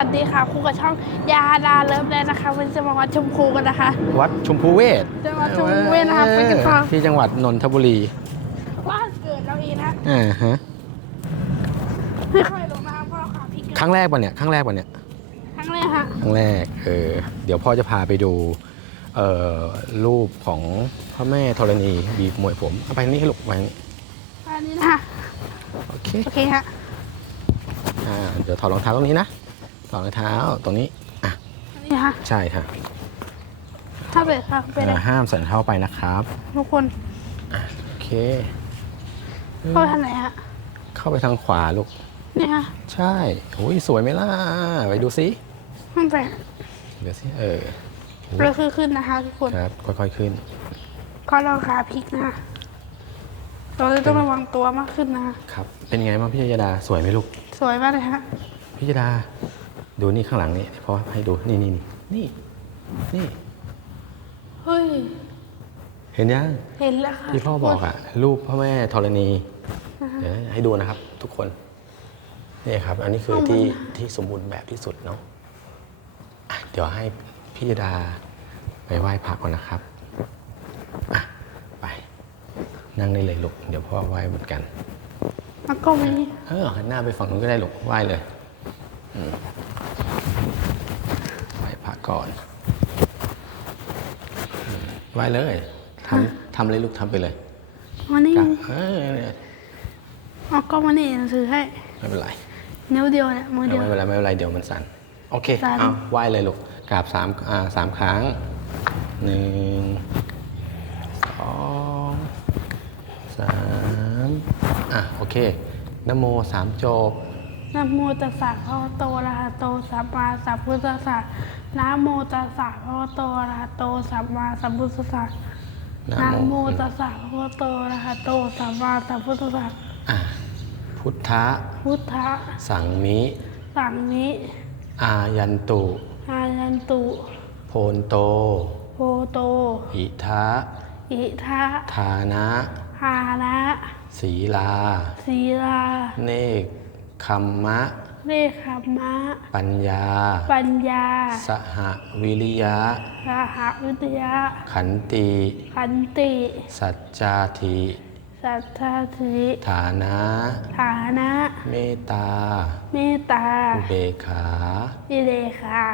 สวัสดีค่ะครูกับช่องยาดาเลิฟเลยนะคะวันนี้จะมาวัดชมพูกันนะคะ วัดชมพูเวศจังหวัดชมพูเวศนะคะไปกันค่ะที่จังหวัดนนทบุรีบ้านเกิดเราเองนะอ่าฮะไม่ค่อยลงนะคะเพราะเราขาพลิกครั้งแรกป่ะเนี่ยครั้งแรกป่ะเนี่ยครั้งแรกฮะครั้งแรกเออเดี๋ยวพ่อจะพาไปดูเอ่อรูปของพระแม่ธรณีบีบมวยผมเอาไปนี่ให้ลูกไปนี่อันนี้นะคะโอเคโอเคฮะอ่าเดี๋ยวถอดรองเท้าตรงนี้นะ ถอดรองเท้าตรงนี้ อะอันนี้ฮะใช่ค่ะถ้าเป็นค่ะเป็นเอ่อห้ามใส่รองเท้าไปนะครับทุกคนโอเค เข้าทางไหนฮะเข้าไปทางขวาลูกนี่ฮะใช่โอ้ยสวยไหมล่ะ ไปดูสิห้องแต่เดี๋ยวสิเออเราคือขึ้นนะคะทุกคนครับ ค่อยๆขึ้น ก็เราขาพลิกนะคะเราจะต้องระวังตัวมากขึ้นนะคะครับ เป็นไงบ้างพี่ยดาสวยไหมลูก สวยมากเลยฮะพี่ยดา ดูนี่ข้างหลังนี่เดี๋ยวพ่อให้ดูนี่นี่นี่นี่นี่ เฮ้ย เห็นยัง เห็นแล้วค่ะที่พ่อบอกอะรูปพระแม่ธรณีเดี๋ยวให้ดูนะครับ ทุกคน นี่ครับ อันนี้คือที่ที่สมบูรณ์แบบที่สุดเนาะอะเดี๋ยวให้พี่ยดาไปไหว้พระก่อนนะครับอะไป นั่งได้เลยลูกเดี๋ยวพ่อไหว้เหมือนกันแล้วก็มีเออหันหน้าไปฝั่งนู้นก็ได้ลูกไหว้เลยอืมไหว้พระ ก่อนอืมไหว้เลยทำทำเลยลูกทำไปเลยวันนี้จ้ะเออเอากล้องมานี่หนังสือให้ ไม่เป็นไรนิ้วเดียวเนี่ยมือเดียว ไม่เป็นไรไม่เป็นไรเดี๋ยวมันสั่น โอเคสั่นเอาไหว้เลยลูกกราบสามอ่าสามครั้งหนึ่งสองสามอะโอเคนะโมสามจบ นะโมตัสสะพระวะโตอะระหะโตสัมมาสัมพุทธัสสะนะโมตัสสะพระวะโตอะระหะโตสัมมาสัมพุทธัสสะนะโมตัสสะพระวะโตอะระหะโตสัมมาสัมพุทธัสสะพุทธะพุทธะสังมิสังนิอายันตุ อายันตุ โพนโต โพโต อิทะอิทะทานะหานะ ศีลา ศีลา เนก คัมมะเนคขมมะ ปัญญา ปัญญา สหวิริยะ สหวิทยาขันติ ขันติ สัจจาธิสัทธาธิฐานะ ฐานะ เมตตา เมตตา อุเบกขาวิเลขา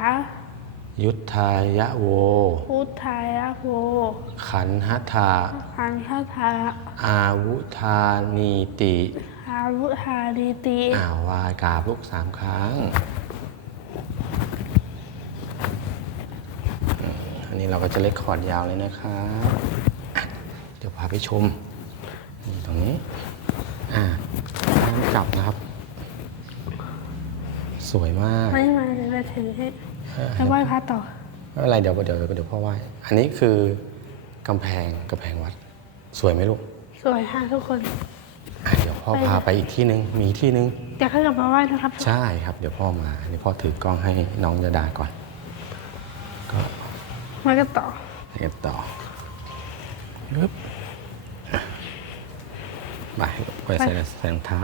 ยุทธายะโว พุทธายะโภขันหธาอันทธาอาวุธานีติอาวุธาดิติอ่าวายกราบลูกสามครั้งอืมอันนี้เราก็จะเล็กคอร์ดยาวเลยนะครับอะเดี๋ยวพาไปชมนี่ตรงนี้ อ่าห้ามกลับนะครับ สวยมาก ไม่มาจะไปถือให้เออไปไหว้พระต่อ ไม่เป็นไรเดี๋ยวเดี๋ยวเดี๋ยวเดี๋ยวพ่อไหว้อันนี้คือกำแพงกำแพงวัด สวยไหมลูกสวยค่ะทุกคน อะเดี๋ยว พ่อไปพาไปอีกที่หนึ่งมีที่หนึ่งเดี๋ยวขึ้นกลับมาไหว้นะครับ ใช่ครับ เดี๋ยวพ่อมาเดี๋ยวพ่อถือกล้องให้น้องยดาก่อน ก็มากันต่อไปกันต่อปึ๊บอะไปไปใส่ใส่รองเท้า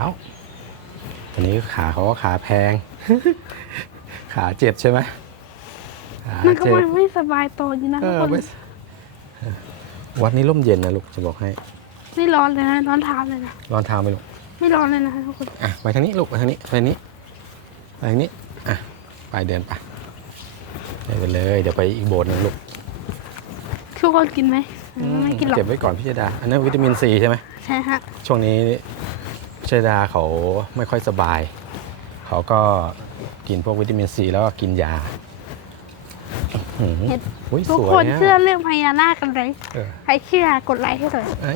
ตอนนี้ขาเขาก็ขาแพง ขาเจ็บใช่ไหมขานั่นก็เจ็บไม่ไม่สบายตัวอยู่นะเอทุกอคนไม่วัดนี้ร่มเย็นนะลูกจะบอกให้ นี่ร้อนเลยนะ ร้อนเท้าเลยนะ ร้อนเท้าไหมลูก ไม่ร้อนเลยนะทุกคนอะไปทางนี้ลูกไปทางนี้ไปทางนี้ไปทางนี้อะไปเดินไปเดินไปเลยเดี๋ยวไปอีกโบสถ์หนึงลูกทุกคนกินไหมไม่กินหรอกเก็บไว้ก่อนพี่ชดา อันนั้นวิตามินซีใช่ไหมใช่ฮะช่วงนี้พี่ชดาเขาไม่ค่อยสบาย เขาก็กินพวกวิตามินซีแล้วก็กินยาอื้อหือเห็นอุ๊ยทุกสวยคนะเชื่อเรื่องพญานาคกันไหมเออ ใครเชื่อกดไลค์ให้เลยไอ้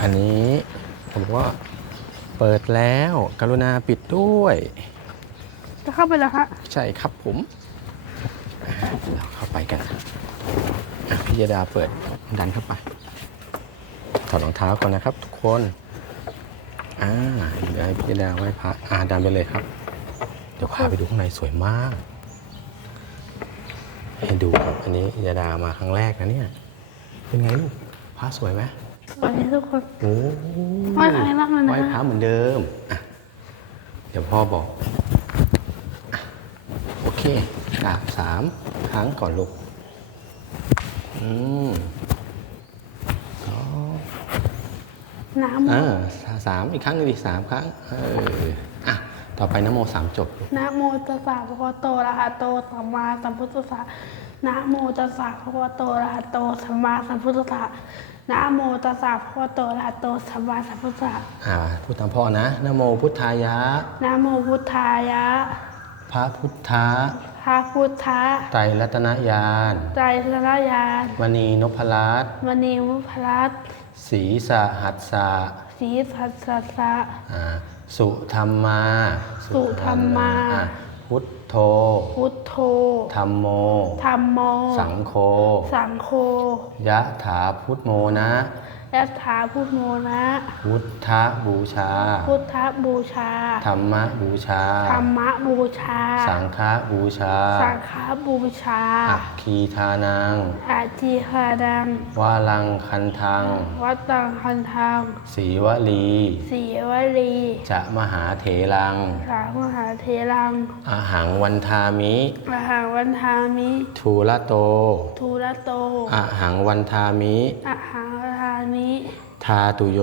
อันนี้ ผมบอกว่าเปิดแล้วกรุณาปิดด้วย จะเข้าไปแล้วฮะใช่ครับผมอะเราเข้าไปกันอะพี่ยดาเปิดดันเข้าไปถอดรองเท้าก่อนนะครับ ทุกคนอ่าเดี๋ยวให้พี่ยดาไหว้พระอ่าดันไปเลยครับ เดี๋ยวพาไปดูข้างในสวยมาก ให้ดูครับ อันนี้ยดามาครั้งแรกนะเนี่ย เป็นไงลูกพระสวยไหม วันนี้ทุกคน โอ้ไหว้พระให้มากเลยนะ ไหว้พระเหมือนเดิมอะเดี๋ยวพ่อบอกเคอะสามครั้งก่อนลูก อืมสองนะโมอ่าสามอีกครั้งหนึงดิสามครั้งเอออะ ต่อไปนะโมสามจบลูกนะโมตัสสะภะคะวะโตอะระหะโตสัมมาสัมพุทธัสสะนะโมตัสสะภะคะวะโตอะระหะโตสัมมาสัมพุทธัสสะ นะโมตัสสะภะคะวะโตอะระหะโตสัมมาสัมพุทธัสสะอ่าพูดตามพ่อนะนะโมพุทธายะ นะโมพุทธายะ พระพุทธะพระพุทธะไตรรัตนญาณใจสรยานมณีนพรัตน์มณีมุพรัตน์ศีสหัสสะสีสัสสะสะอ่าสุธรรมา สุธรรมาอะพุท โธพุทโธธรรมโม ธรรมโม สังโฆ สังโฆ ยะถาพุทโมนะ ยัตถาพุทโมนะ พุทธบูชา พุทธบูชา ธรรมบูชา ธรรมบูชา สังฆบูชา สังฆบูชา อัคคีทานังอาจีคาดังวาลังคันทัง วัดตังคันทังสีวลีสีวลีจะมหาเถรังสามหาเทรังอาหังวันทามิมหาวันทามิ ทูละโต ทูระโตอาหังวันทามิอะหังทา มิ ทาตุโย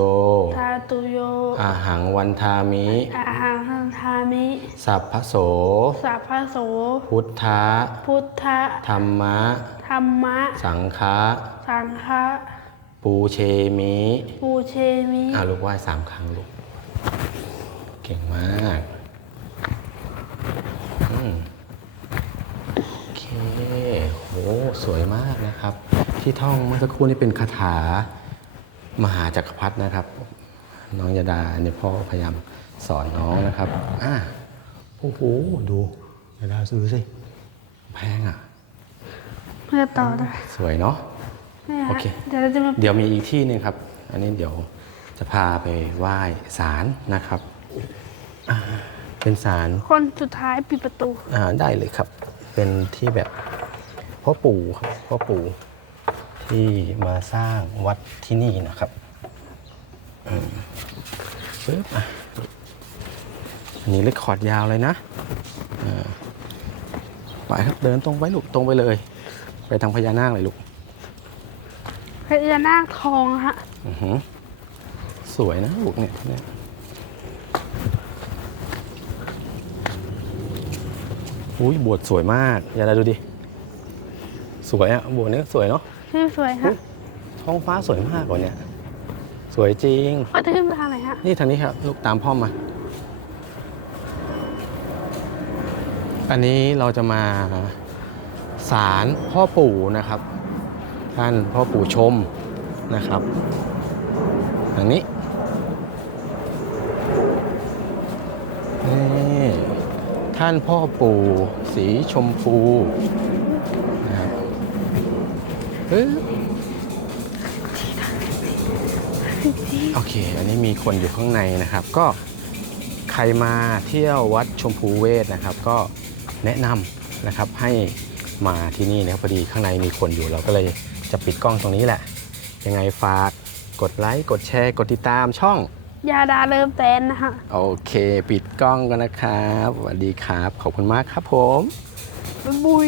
ทาตุโย อาหังวันทามิอะหังทันทามิ สัพพโส สัพพะโส พุทธะ พุทธะ ธรรมะ ธรรมะ สังฆะ สังฆะ ปูเชมิ ปูเชมิอ่าลูกไหว้สามครั้งลูก เก่งมากอืมโอเค โห สวยมากนะครับ ที่ท่องเมื่อสักครู่นี้เป็นคาถา มหาจักรพรรดินะครับ น้องยาดาเนี่ยพ่อพยายามสอนน้องนะครับอะโอ้โหดูยาดาดูสิแพงอะเพื่อต่อได้สวยเนาะนี่ยโอเคเดี๋ยวเราจะมาเดี๋ยวมีอีกที่หนึ่งครับ อันนี้เดี๋ยวจะพาไปไหว้ศาลนะครับอ่าเป็นศาลคนสุดท้ายปิดประตูอ่าได้เลยครับ เป็นที่แบบพ่อปู่ครับพ่อปู่ ที่มาสร้างวัดที่นี่นะครับอืมปึ๊บอะอันนี้เลคคอร์ดยาวเลยนะอ่าไปครับเดินตรงไปลูกตรงไปเลย ไปทางพญานาคเลยลูกพญานาคทองฮะอือหือสวยนะลูกเนี่ยเนี่ยอุ้ยโบสถ์สวยมาก อย่าอะไรดูดิ สวยอะโบสถ์นี้สวยเนาะ ชื่อสวยฮะท้องฟ้าสวยมากกว่าเนี่ยสวยจริงเขาจะขึ้นไปทางไหนฮะ นี่ทางนี้ครับลูกตามพ่อมา อันนี้เราจะมาศาลพ่อปู่นะครับ ท่านพ่อปู่ชมนะครับทางนี้นี่ท่านพ่อปู่สีชมพูนะครับปึ๊บ โอเค อันนี้มีคนอยู่ข้างในนะครับ ก็ใครมาเที่ยววัดชมพูเวทนะครับ ก็แนะนำนะครับให้มาที่นี่นะครับพอดีข้างในมีคนอยู่เราก็เลยจะปิดกล้องตรงนี้แหละ ยังไงฝากกดไลค์กดแชร์กดติดตามช่อง ยาดาเริ่มแตนนะฮะโอเค ปิดกล้องกันนะครับสวัสดีครับ ขอบคุณมากครับผม บ๊ายบุย